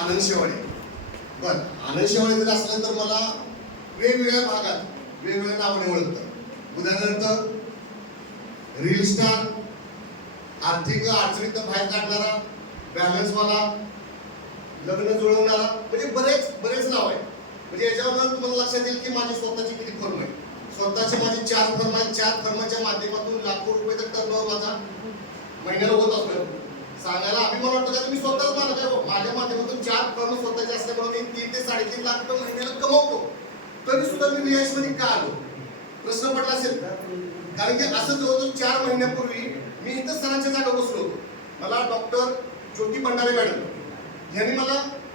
आनंद शेवाळे. बरं, आनंद शेवाळे जर असलं तर मला वेगवेगळ्या भागात वेगवेगळ्या नावाने ओळखतात. उदाहरणार्थ रील स्टार, आर्थिक अडचणीतून बाहेर काढणारा, बॅलन्सवाला, लग्न जुळवणारा, म्हणजे बरेच नाव आहे. म्हणजे याच्यावर तुम्हाला लक्षात येईल की माझी स्वतःची किती फर्म आहे. स्वतःचे माझे 4 फर्म आहेत. 4 फर्माच्या माध्यमातून लाखो रुपयाचा टर्नओव्हर माझा महिन्याला होत असतो. सांगायला अभिमान वाटतो का? तुम्ही स्वतःच मानत आहे. माझ्या माध्यमातून 4 फर्म स्वतःचे असल्यामुळे मी 3 ते 3.5 लाख रुपये महिन्याला कमवतो. तरी सुद्धा मी रिहायश मध्ये का आलो? प्रश्न पडला असेल. कारण की असं जवळजवळ 4 महिन्यापूर्वी मी इथं सरांच्या जागा बसलो होतो. मला डॉक्टर ज्योती भंडारे मॅडम यांनी मला,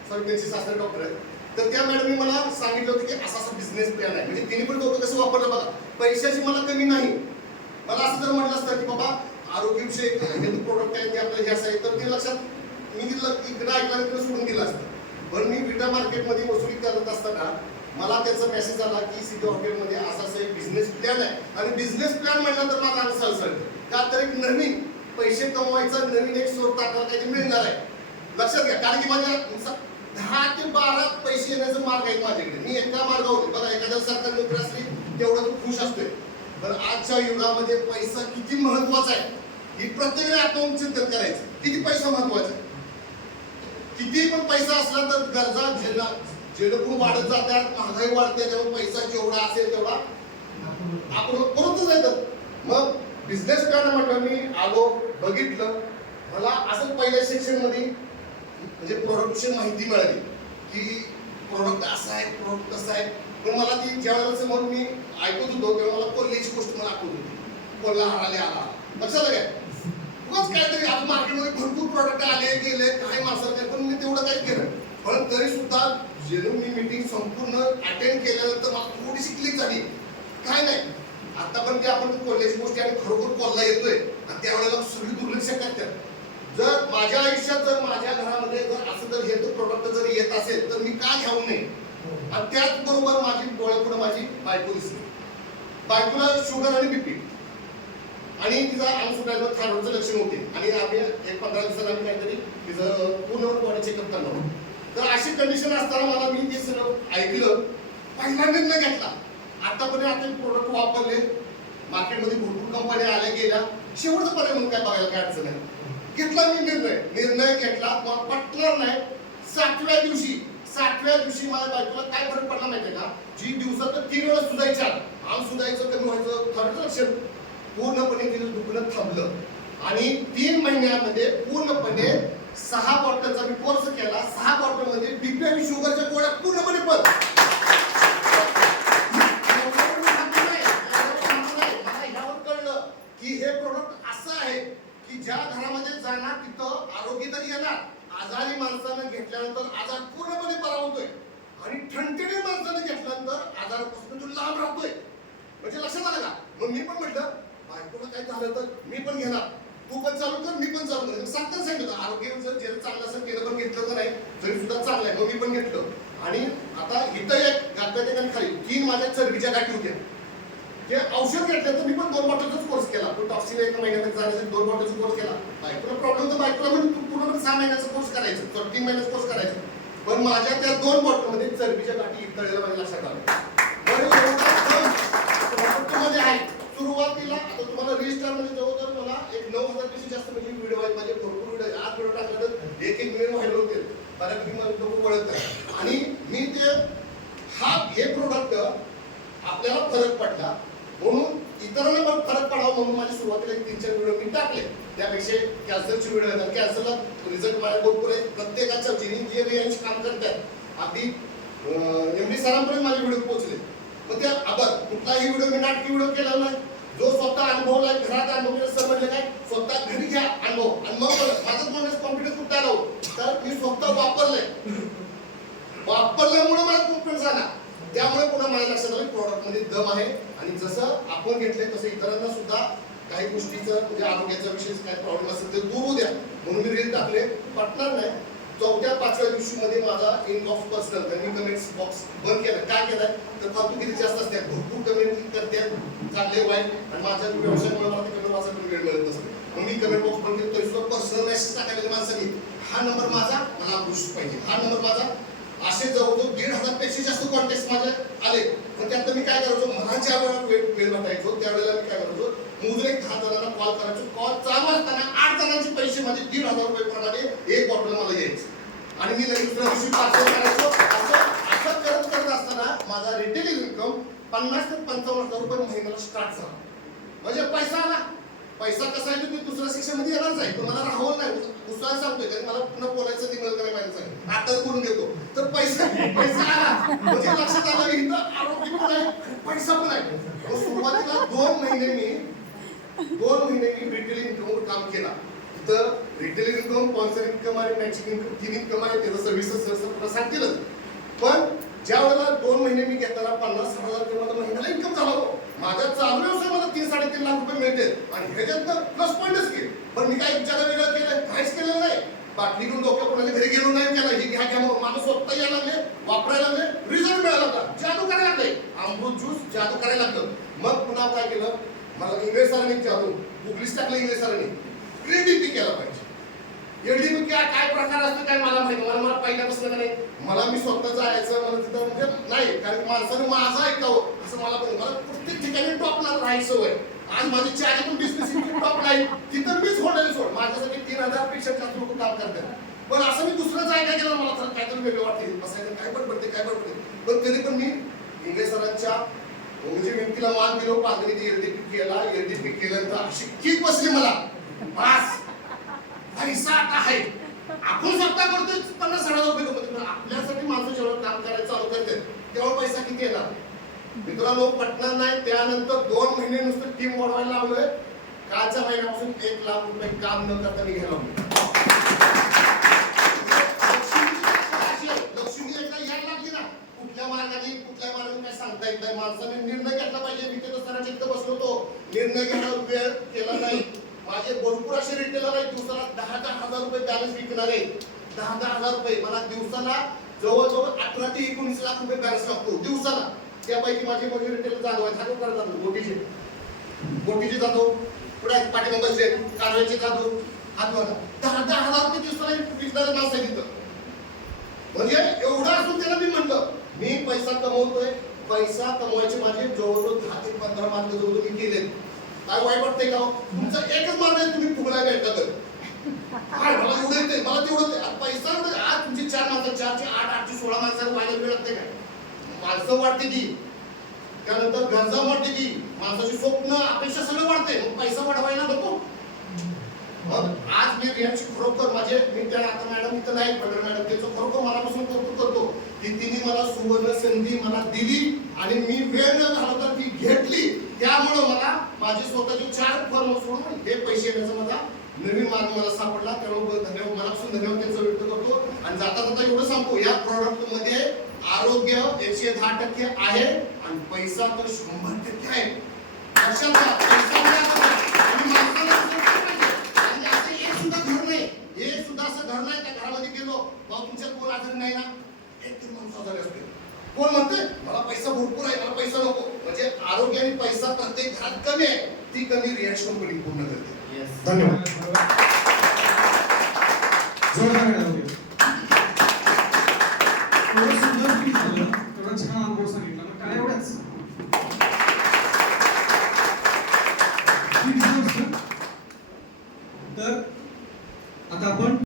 सॉरी त्यांचे सासरे डॉक्टर आहेत, तर त्या मॅडमनी मला सांगितलं होतं की असा बिझनेस प्लॅन आहे. म्हणजे तिने पण डोकं कसं वापरलं बघा. पैशाची मला कमी नाही. मला असं जर म्हटलं असतं की बाबा आरोग्यविषयक हेल्थ प्रोडक्ट आहे ते आपलं हे असं आहे, तर ते लक्षात मी इकडं ऐकलं तर सोडून दिलं असतं. पण मी विटा मार्केटमध्ये वसुली करत असताना मला त्याचा मेसेज आला की सिटी हॉटेलमध्ये असा एक बिझनेस प्लॅन आहे. आणि बिझनेस प्लॅन म्हटलं तर माझा अंग सळसळतं. का तर एक नवीन पैसे कमवायचा नवीन एक स्रोत आपल्याला काहीतरी मिळणार आहे. लक्षात घ्या. कारण की माझ्या 10 ते 12 पैसे येण्याचा मार्ग आहे माझ्याकडे. मी एका मार्गावर बघा, एखाद्या सरकारी नोकरी असली तेवढं तो खुश असतोय. पण आजच्या युगामध्ये पैसा किती महत्वाचा आहे ही प्रत्येकाने आत्मचिंतन करायचं. किती पैसा महत्वाचा आहे. किती पण पैसा असला तर गरजा जेणेकरून वाढत जातात, महागाई वाढते, त्यामुळे पैसा जेवढा असेल तेवढा आपण परतच येतात. मग बिझनेस प्लॅन म्हटलं, मी आलो, बघितलं. मला असं पहिल्या सेक्शन मध्ये म्हणजे प्रोडक्टची माहिती मिळाली की प्रोडक्ट असा आहे, प्रोडक्ट कसं आहे. पण मला ती ज्यावेळेला समोर मी ऐकत होतो तेव्हा मला कोल्ह्याची गोष्ट मला आठवत होती. कोल्हा हराले आला, लक्षात काय खूपच काहीतरी आता मार्केटमध्ये भरपूर प्रोडक्ट आले गेले, काय माणसाला, पण मी तेवढं काही केलं. पण तरी सुद्धा जेव्हा मी मीटिंग संपूर्ण अटेंड केल्यानंतर मला थोडीशी क्लिक झाली. काय नाही, आता पण ते आपण कोल्ह्याची गोष्टी आणि खरोखर कोल्हा येतोय आणि त्यावेळेला सगळी दुर्लक्ष करतात. जर माझ्या आयुष्यात जर माझ्या घरामध्ये जर असं जर हे प्रोडक्ट जर येत असेल तर मी का घेऊ नये. आणि त्याचबरोबर माझी डोळ्यापुढे माझी बायको दिसली. बायकोला शुगर आणि बीपी आणि तिचा अंग सुटायचं, थायरॉइडचं लक्षण होते. आणि आम्ही एक 15 दिवसांनी आम्ही काहीतरी तिचं पूर्ण बॉडी चेकअप करणार होतो. तर अशी कंडिशन असताना मला मी ते सगळं ऐकलं, पहिला निर्णय घेतला. आतापर्यंत आता प्रोडक्ट वापरले, मार्केटमध्ये भरपूर कंपन्या आल्या गेल्या, शेवटचा पर्याय म्हणून काय बघायला काय अडचण आहे. घेतला मी निर्णय घेतला. मग पटणार नाही. 7व्या दिवशी माझ्या बायकोला काय फरक पडला माहितीये का? जी दिवसात 3 वेळा सुजायच्या, अंग सुजायचं कमी व्हायचं, थोडं लक्षण पूर्णपणे तिने दुखणं थांबलं. आणि 3 महिन्यामध्ये पूर्णपणे 6 बॉटलचा मी कोर्स केला. 6 बॉटलमध्ये बीपी आणि शुगरच्या गोळ्या पूर्णपणे बंद. की हे प्रोडक्ट असं आहे की ज्या घरामध्ये जाणार तिथं आरोग्य तरी येणार. आजारी माणसानं घेतल्यानंतर आजार पूर्णपणे बरा होतोय आणि ठणठणीत माणसानं घेतल्यानंतर आजारापासून तो लांब राहतोय. म्हणजे लक्षात आलं का? मग मी पण म्हटलं बायकोला काय झालं तर मी पण घेणार, तू पण चालू कर, मी पण चालू कर. सांगितलं आरोग्य जर जे चांगलं असेल केलं पण घेतलं तर नाही तरी सुद्धा चांगलं आहे. मग मी पण घेतलं. आणि आता इथं एक गाठ्याच्या खाली 3 माझ्या चरबीच्या गाठी होत्या. जे औषध घेतलं तर मी पण 2 बॉटलचाच कोर्स केला. तो टॉक्सिन 1 महिन्यामध्ये जाण्यासाठी 2 बॉटलचा कोर्स केला. बायकोला प्रॉब्लेम तर बायकोला म्हणून तू पूर्ण 6 महिन्याचा कोर्स करायचा, 3 महिन्याचा कोर्स करायचा. पण माझ्या त्या 2 बॉटलमध्ये चरबीच्या गाठी इतळलेल्या माझ्या लक्षात आलं. मध्ये आहे सुरुवातीला. आता तुम्हाला रजिस्टर मध्ये जवळजवळ मला एक 9,000 पेक्षा जास्त म्हणजे व्हिडिओ आहेत माझे, भरपूर व्हिडिओ. आज व्हिडिओ टाकला तर 1-1 मिनिट व्हायला होते. बऱ्यापैकी मला लोक ओळखत नाही. आणि मी ते हे प्रोडक्ट आपल्याला फरक पडला म्हणून इतरांना पण फरक पडावा म्हणून माझ्या सुरुवातीला 3-4 व्हिडिओ मी टाकले. त्यापेक्षा कॅन्सरचे व्हिडिओ येतात. कॅन्सरला रिझल्ट माझ्या भरपूर आहे. प्रत्येकाच्या जे रियांश काम करतात अगदी MD सरांपर्यंत माझे व्हिडिओ पोहोचले. मग त्या आभार. कुठलाही व्हिडिओ मी नाटकी व्हिडिओ केला नाही. जो स्वतः अनुभवला, घरात अनुभव सर म्हणजे काय, स्वतः घरी घ्या अनुभव आणि मग माझं म्हणण्यास कॉन्फिडन्स कुठं आला तर मी स्वतः वापरल्यामुळे मला कॉन्फिडन्स आला. त्यामुळे पुन्हा माझ्या लक्षात आलं प्रोडक्ट मध्ये दम आहे. आणि जसं आपण घेतले तसं इतरांना सुद्धा काही गोष्टीचं म्हणजे आरोग्याचा विषय काही प्रॉब्लेम असेल तर दूर होऊ द्या म्हणून मी रील टाकले. पटणार नाही. 4-5व्या दिवशी मध्ये माझा इनबॉक्स पर्सनल मी कमेंट्स बॉक्स बंद केला. काय केलाय तर फालतू किती जास्त असतात, भरपूर कमेंट करतात चांगले वाईट. आणि माझ्या व्यवसायामुळे मला ते कमेंट वाचायला वेळ मिळत नसते. मी कमेंट बॉक्स पण केलं तरी सुद्धा पर्सनल मेसेज टाकायला माणसांनी हा नंबर माझा, मला बूस्ट पाहिजे, हा नंबर माझा. असे जवळजवळ 1,500 पेक्षा जास्त कॉन्टॅक्ट माझे आले. पण त्यात मी काय करायचो, मला ज्या वेळेला वेळ भेटायचो त्यावेळेला मी काय करायचो, मोजून 10 जणांना कॉल करायचो. कॉल चालू असताना 8 जणांचे पैसे माझे 1,500 रुपये प्रमाणे एक बॉटल मला यायचे आणि मी लगेच दुसऱ्या दिवशी पार्सल करायचो. असं करत असताना माझा रिटेल इन्कम 50 ते 55,000 रुपये महिन्याला स्टार्ट झाला. म्हणजे पैसा आला. पैसा कसा आहे तुम्ही दुसऱ्या सेक्शनमध्ये येणारच आहे, तुम्हाला राहावं नाही. दुसरा सांगतोय कारण मला पुन्हा बोलायचं ते मिळत नाही पाहिजे, आता करून देतो. तर पैसा आला म्हणजे लक्षात आलं की इथं आरोग्य पण आहे, पैसा पण आहे. सुरुवातीला 2 महिने मी रिटेल इन्कमवर काम केला. तर रिटेल इन्कम, स्पॉन्सर इन्कम आणि मॅचिंग इन्कम 3 इन्कम आहे. त्याचं सर्व्हिसेस सांगतीलच. पण ज्या वेळेला 2 महिने मी घेताना 50,000 रुपये महिन्याला इन्कम झाला. माझा चालू व्यवसाय मला 3-3.5 लाख रुपये मिळते आणि ह्याच्यातनं प्लस पॉईंटच केले. पण मी काही विचार वेगळं केलं, काहीच केलेलं नाही. बाटली घेऊन डोक्या कोणाच्या घरी गेलो नाही, केला ही घ्या म्हणून माणूस स्वतः यायला लागले, वापरायला लागले, रिझल्ट मिळाला लागला, जादू करायला लागले. अमृत ज्यूस जादू करायला लागलं. मग पुन्हा काय केलं, मला इंग्लिश सरांनी जादू गुगलीच टाकलं. इंग्लिश सरांनी एडीपी केला पाहिजे. एडीपी काय प्रकार असतो काय मला माहिती, मला पहिल्यापासून नाही. मला मी स्वतः जायचं, मला तिथं म्हणजे नाही, कारण माणसाने माझं ऐकावं असं मला पण. मला प्रत्येक ठिकाणी टॉपला राहायचं सवय. आज माझी 4 पण बिझनेस टॉप लाईन तिथं मीच हॉटेल सोड. माझ्यासाठी 3,000 पेक्षा जास्त लोक काम करतात. पण असं मी दुसरं जायला गेलं, मला तर काहीतरी वेगळं वाटते, बसायचं काय पडते. पण तरी पण मी इंग्लिश सरांच्या म्हणजे विनंतीला मान दिलो. पागणीची एलडीपी केला. एलडीपी केल्यानंतर अशी किक बसली मला, बस पैसा आता आहे. आपण स्वतः करतोय 50,000 रुपये कमवतो, पण आपल्यासाठी माणसं जेव्हा काम करायला चालू करते तेव्हा पैसा किती येणार मित्रांनो, पटणार नाही. त्यानंतर 2 महिने नुसतं टीम वाढवायला लावलोय. कालच्या महिन्यापासून 1 लाख रुपये काम न करता मी घ्यायला लक्ष्मी एकदा यायला लागली ना, कुठल्या मार्गाने काय सांगता येत नाही. माणसाने निर्णय घेतला पाहिजे. मी तिथं सरांच्या इथं बसलो होतो, निर्णय घ्यायला वेळ केला नाही. माझे भरपूर असे रिटेलर आहेत, दिवसाला 10,000 रुपये बॅलन्स विकणारे. 10,000 रुपये मला दिवसाला जवळजवळ 18 ते 19 लाख रुपये बॅलन्स लागतो दिवसाला. त्यापैकी माझे मोठे रिटेलर जाधव आहेत, जाधव करत जातो, गोटीचे जाधव, पुढे पाठीमागे बसले कारवाईचे जाधव, हातवाला 10,000 रुपये दिवसाला विकणारे माणसं आहे तिथं. म्हणजे एवढं असून त्याला मी म्हटलं मी पैसा कमवतोय. पैसा कमवायचे माझे जवळजवळ 10 ते 15 मार्ग जवळ मी केले. काय वाईट वाटतंय का? तुमचा एकच मार्ग आहे, तुम्ही फुगला भेटला तर काय मला एवढं येते, मला तेवढं पैसा एवढं. आज तुमची 4 माणसं, 4 चे 8, 8 चे 16 माणसाला व्हायला वेळ लागते काय? माणसं वाढते ती, त्यानंतर गरजा वाढते ती, माणसाची स्वप्न अपेक्षा सगळं वाढते. मग पैसा वाढवायला नको. मग आज मी रियाची खरोखर माझे मी त्या आता मॅडम इथं नाही, पटेल मॅडम, त्याचं खरोखर मनापासून कौतुक करतो की तिने मला सुवर्ण संधी मला दिली आणि मी वेळ न घालवता ती घेतली. त्यामुळं मला माझे स्वतःचे 4 फर्म सोडून हे पैसे येण्याचा माझा नवीन मार्ग मला सापडला. त्यामुळे धन्यवाद, मनापासून धन्यवाद त्यांचा व्यक्त करतो. आणि जाता एवढं सांगतो, या प्रोडक्ट मध्ये आरोग्य 110% आहे आणि पैसा तर 100% आहे. लक्षात घ्या, पैसा आणि असं एक सुद्धा घर नाही, एक सुद्धा असं घर नाही त्या घरामध्ये गेलो भाऊ तुमच्या कोण आजारी नाही ना, एक तरी माणूस आजारी असते. कोण म्हणते मला पैसा भरपूर आहे, मला पैसा नको. म्हणजे आरोग्य आणि पैसा प्रत्येक घरात कमी आहे, ती कमी रियाक्शन कंपनी पूर्ण करते. धन्यवाद.